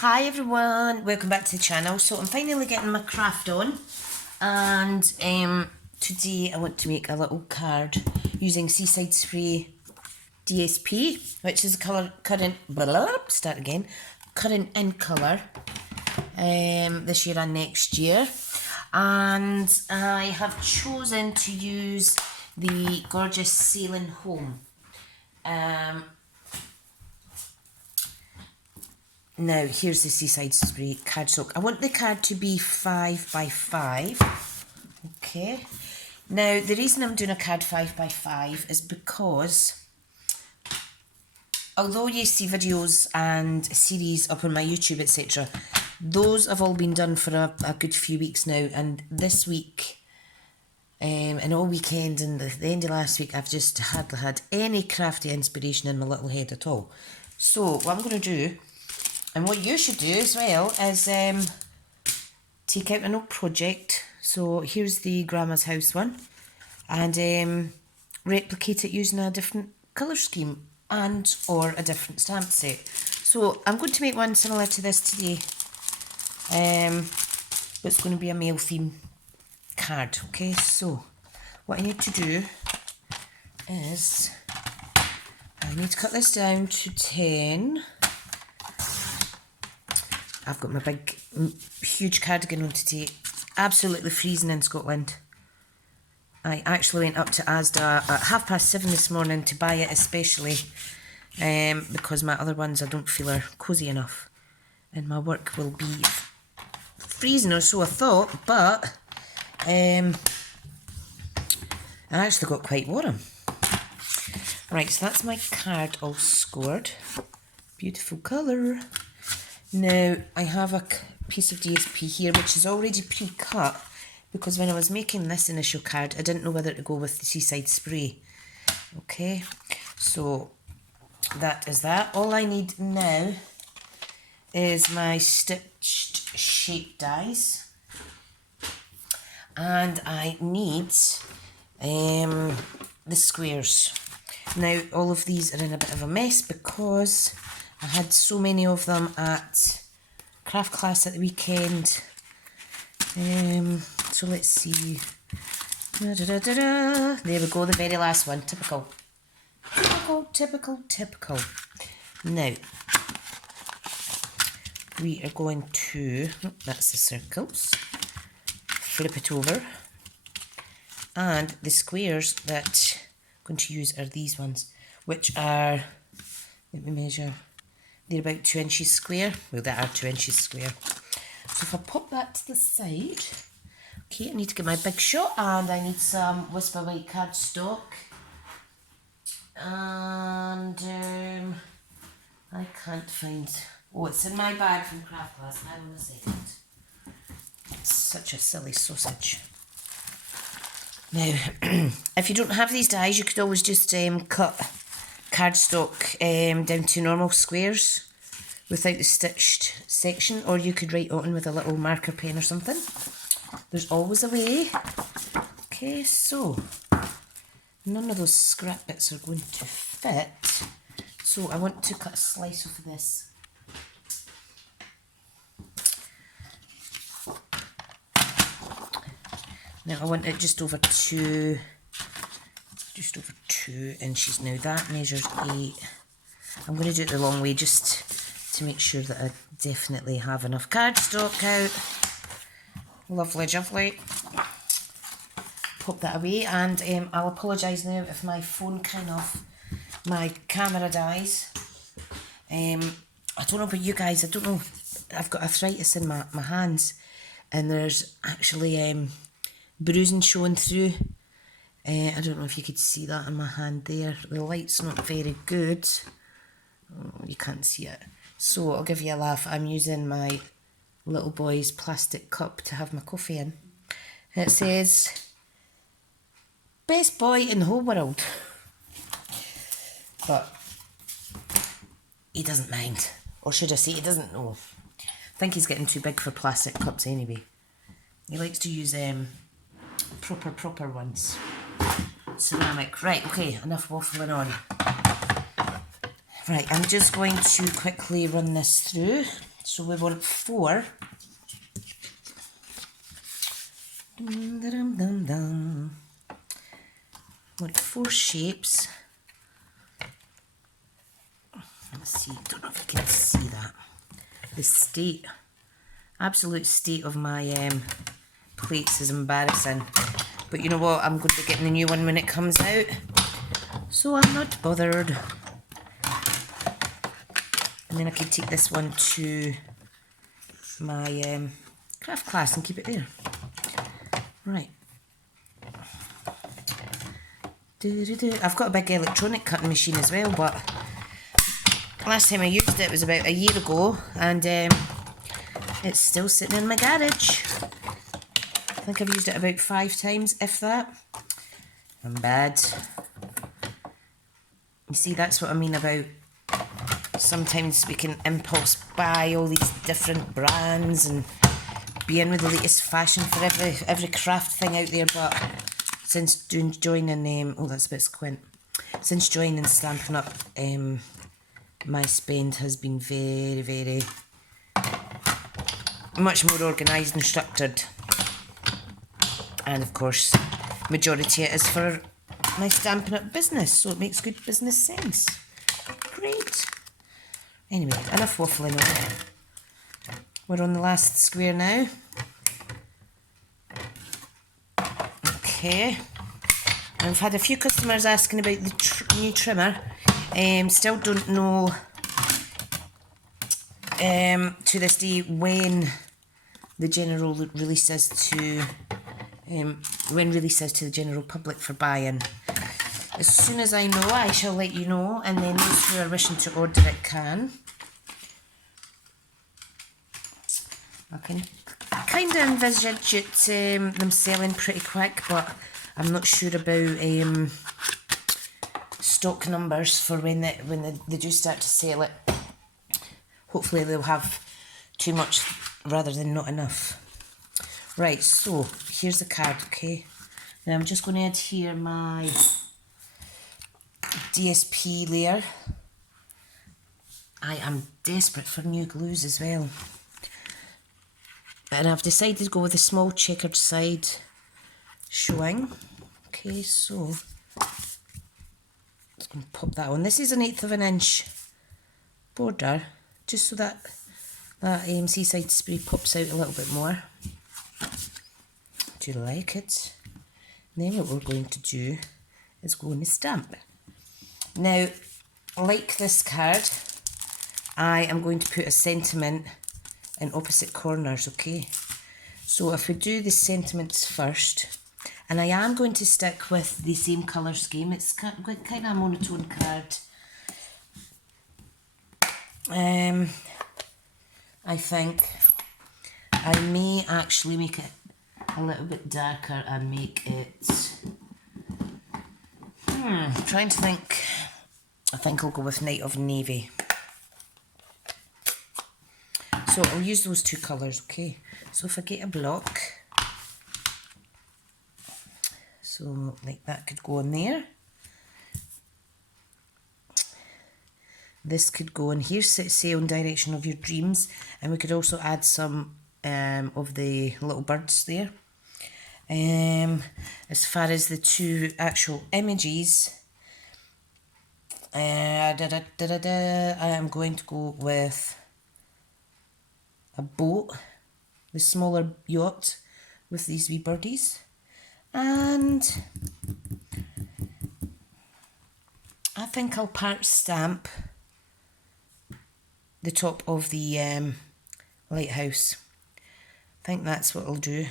Hi everyone, welcome back to the channel. So I'm finally getting my craft on, and today I want to make a little card using Seaside Spray DSP, which is current in colour this year and next year. And I have chosen to use the gorgeous Sailing Home. Now, here's the Seaside Spray cardstock. I want the card to be 5 by 5. Okay. Now, the reason I'm doing a card 5 by 5 is because although you see videos and series up on my YouTube, etc., those have all been done for a good few weeks now. And this week, and all weekend and the end of last week, I've just hardly had any crafty inspiration in my little head at all. So, what I'm going to do, and what you should do as well, is take out an old project. So here's the Grandma's House one, and replicate it using a different colour scheme and or a different stamp set. So I'm going to make one similar to this today. It's going to be a male theme card. Okay, so what I need to do is I need to cut this down to 10. I've got my big, huge cardigan on today. Absolutely freezing in Scotland. I actually went up to Asda at 7:30 this morning to buy it, especially because my other ones I don't feel are cosy enough. And my work will be freezing, or so I thought, but I actually got quite warm. Right, so that's my card all scored. Beautiful colour. Now, I have a piece of DSP here which is already pre-cut, because when I was making this initial card I didn't know whether to go with the Seaside Spray. Okay, so that is that. All I need now is my stitched shape dies, and I need the squares. Now, all of these are in a bit of a mess because I had so many of them at craft class at the weekend. So let's see. There we go, the very last one. Typical. Typical. Now, we are going to, that's the circles, flip it over. And the squares that I'm going to use are these ones, which are, let me measure, they're about 2 inches square. Well, they are 2 inches square. So if I pop that to the side, okay, I need to get my big shot, and I need some Whisper White cardstock. And I can't find, oh, it's in my bag from craft class. Hang on a second. It's such a silly sausage. Now, if you don't have these dies, you could always just cut cardstock down to normal squares without the stitched section, or you could write on with a little marker pen or something. There's always a way. Okay, so none of those scrap bits are going to fit, so I want to cut a slice of this. Now I want it just over 2 inches. Now that measures 8. I'm going to do it the long way just to make sure that I definitely have enough cardstock out. Lovely jubbly. Pop that away, and I'll apologise now if my phone my camera dies. I don't know about you guys, I don't know, I've got arthritis in my hands, and there's actually bruising showing through. I don't know if you could see that on my hand there. The light's not very good. Oh, you can't see it. So I'll give you a laugh. I'm using my little boy's plastic cup to have my coffee in. It says, best boy in the whole world. But he doesn't mind. Or should I say, he doesn't know. I think he's getting too big for plastic cups anyway. He likes to use proper ones. Ceramic. Right, okay, enough waffling on. Right, I'm just going to quickly run this through So we want 4. Want 4 shapes. Let's see, don't know if you can see that. The absolute state of my plates is embarrassing. But you know what, I'm going to be getting a new one when it comes out. So I'm not bothered. And then I can take this one to my craft class and keep it there. Right. I've got a big electronic cutting machine as well, but last time I used it was about a year ago, and it's still sitting in my garage. I think I've used it about 5 times, if that. I'm bad. You see, that's what I mean about sometimes we can impulse buy all these different brands and be in with the latest fashion for every craft thing out there, but since joining, oh that's a bit squint, since joining Stampin' Up, my spend has been very, very much more organised and structured, and of course majority it is for my Stampin' Up business, so it makes good business sense. Great. Anyway, enough waffling on. We're on the last square now. Okay. I've had a few customers asking about the new trimmer. Still don't know to this day when the general release is to the general public for buying. As soon as I know, I shall let you know, and then those who are wishing to order it can. I can kind of envisage it, them selling pretty quick, but I'm not sure about stock numbers for when they do start to sell it. Hopefully they'll have too much rather than not enough. Right, so here's the card, okay? Now I'm just going to adhere my DSP layer. I am desperate for new glues as well. And I've decided to go with a small checkered side showing. Okay, so I'm going to pop that on. This is 1/8 of an inch border, just so that seaside spray pops out a little bit more. Do you like it? And then what we're going to do is go on the stamp. Now, like this card, I am going to put a sentiment in opposite corners, okay? So if we do the sentiments first, and I am going to stick with the same colour scheme, it's kind of a monotone card. I think I may actually make it a little bit darker and make it, trying to think, I think I'll go with Night of Navy. So I'll use those 2 colours, okay? So if I get a block, so like that could go in there. This could go in here, say on Direction of Your Dreams, and we could also add some of the little birds there. As far as the 2 actual images, I am going to go with a boat, the smaller yacht with these wee birdies, and I think I'll part stamp the top of the lighthouse. I think that's what I'll do.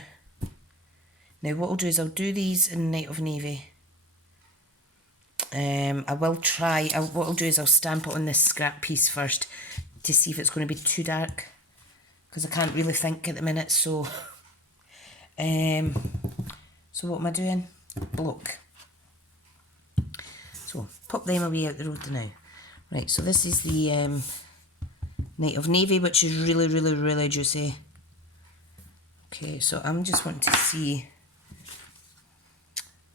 Now what I'll do is I'll do these in Night of Navy. What I'll do is I'll stamp it on this scrap piece first to see if it's going to be too dark, because I can't really think at the minute, so so what am I doing? Block. So pop them away out the road now. Right, so this is the Night of Navy, which is really, really, really juicy. Okay, so I'm just wanting to see.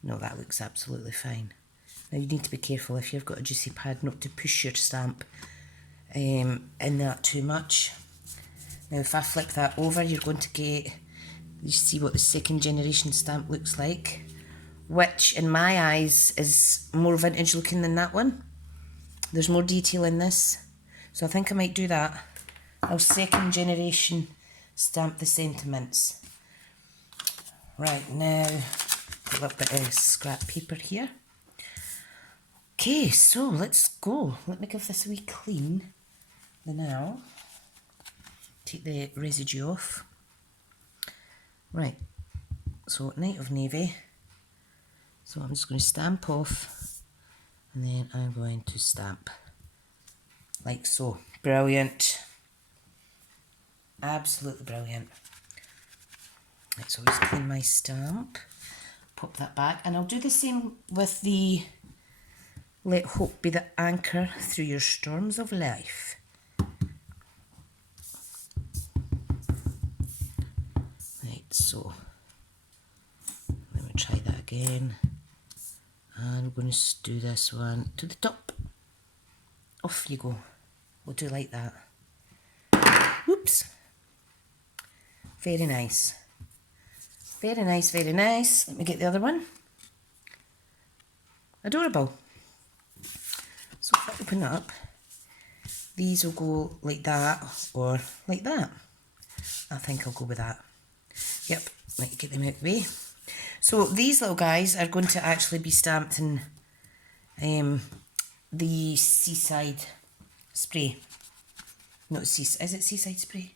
No, that looks absolutely fine. Now you need to be careful if you've got a juicy pad not to push your stamp in that too much. Now if I flick that over, you're going to get, you see what the second generation stamp looks like, which in my eyes is more vintage looking than that one. There's more detail in this, so I think I might do that. I'll second generation stamp the sentiments. Right, now a little bit of scrap paper here. Okay, so let's go. Let me give this a wee clean. The now, take the residue off. Right, so Night of Navy. So I'm just going to stamp off, and then I'm going to stamp like so. Brilliant. Absolutely brilliant. Right, so I'll just clean my stamp, pop that back, and I'll do the same with the Let Hope Be the Anchor Through Your Storms of Life. Right, so let me try that again. And we're going to do this one to the top. Off you go. We'll do like that. Whoops. Very nice. Very nice, very nice. Let me get the other one. Adorable. So if I open it up, these will go like that or like that. I think I'll go with that. Yep, let me get them out of the way. So these little guys are going to actually be stamped in the Seaside spray. Not Seaside, is it Seaside spray?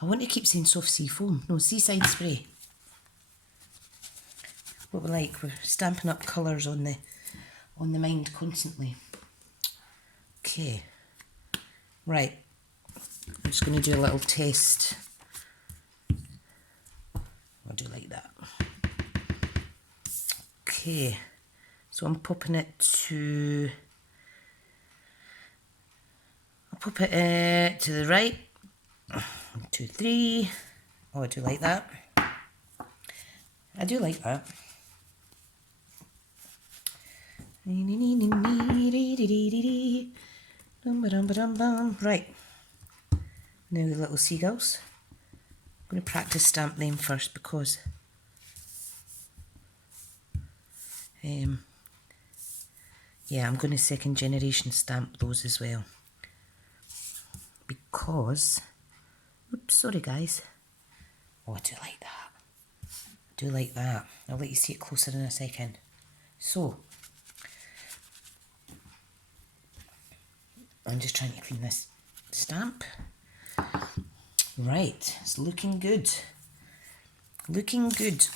I want to keep saying soft sea foam. No, Seaside spray. What we like, we're stamping up colours on the mind constantly. Okay, right. I'm just going to do a little test. I'll do like that. Okay, so I'm popping it to. I'll pop it to the right. 1, 2, 3. Oh, I do like that. I do like that. Right. Now the little seagulls. I'm going to practice stamp them first because yeah, I'm going to second generation stamp those as well. Because, oops, sorry guys. Oh, I do like that. I do like that. I'll let you see it closer in a second. So, I'm just trying to clean this stamp. Right, it's looking good. Looking good.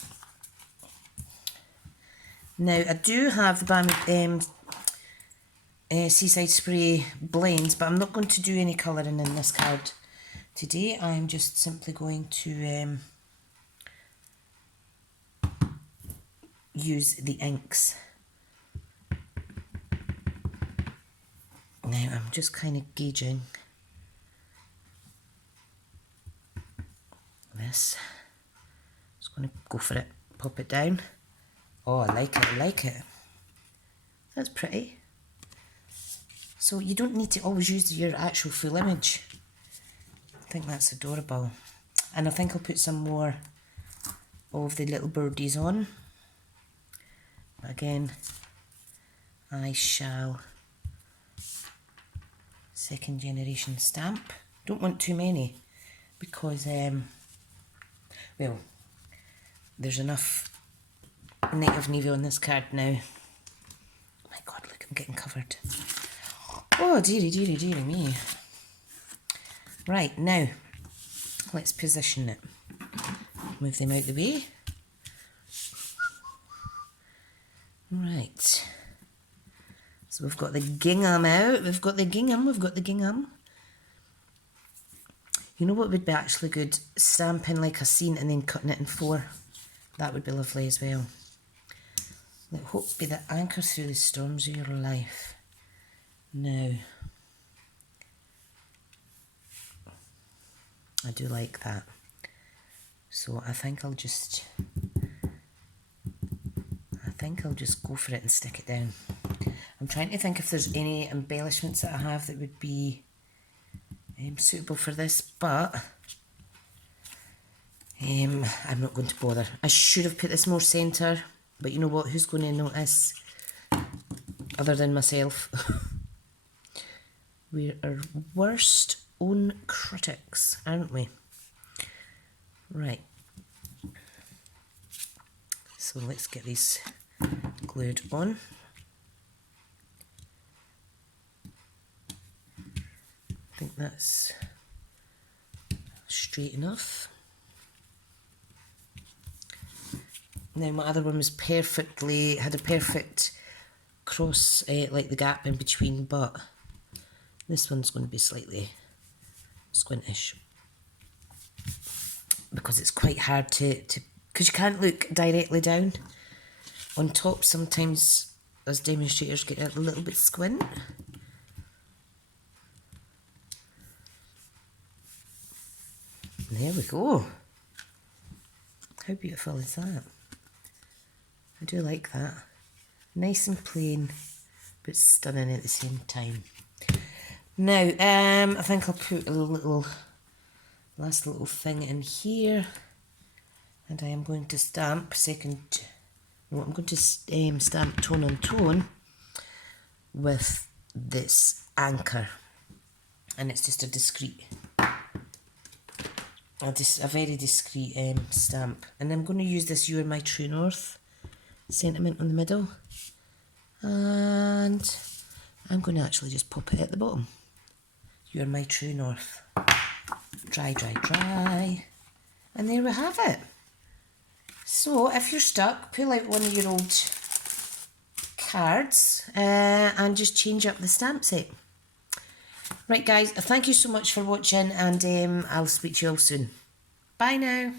Now, I do have the Balmy Seaside Spray blends, but I'm not going to do any colouring in this card today. I'm just simply going to use the inks. Now, I'm just kind of gauging this. Just going to go for it, pop it down. Oh, I like it, I like it. That's pretty. So you don't need to always use your actual full image. I think that's adorable. And I think I'll put some more of the little birdies on. Again, I shall second generation stamp. Don't want too many because, well, there's enough Night of Navy on this card now. Oh my God, look, I'm getting covered. Oh, dearie, dearie, dearie me. Right, now, let's position it. Move them out the way. Right. So we've got the gingham out. We've got the gingham. We've got the gingham. You know what would be actually good? Stamping like a scene and then cutting it in 4. That would be lovely as well. Let hope be the anchor through the storms of your life. Now, I do like that. So I think I'll just go for it and stick it down. I'm trying to think if there's any embellishments that I have that would be suitable for this, but I'm not going to bother. I should have put this more centre, but you know what, who's going to notice other than myself? We're our worst own critics, aren't we? Right. So let's get these glued on. I think that's straight enough. Now my other one was had a perfect cross, like the gap in between, but this one's going to be slightly squintish because it's quite hard to because you can't look directly down. On top, sometimes as demonstrators get a little bit squint. There we go. How beautiful is that? I do like that. Nice and plain, but stunning at the same time. Now, I think I'll put a last little thing in here, and I am going to stamp I'm going to stamp tone on tone with this anchor, and it's just a discreet, a very discreet stamp, and I'm going to use this "You Are My True North" sentiment on the middle, and I'm going to actually just pop it at the bottom. "You are my true north." Dry, dry, dry. And there we have it. So if you're stuck, pull out one of your old cards and just change up the stamp set. Right guys, thank you so much for watching, and I'll speak to you all soon. Bye now.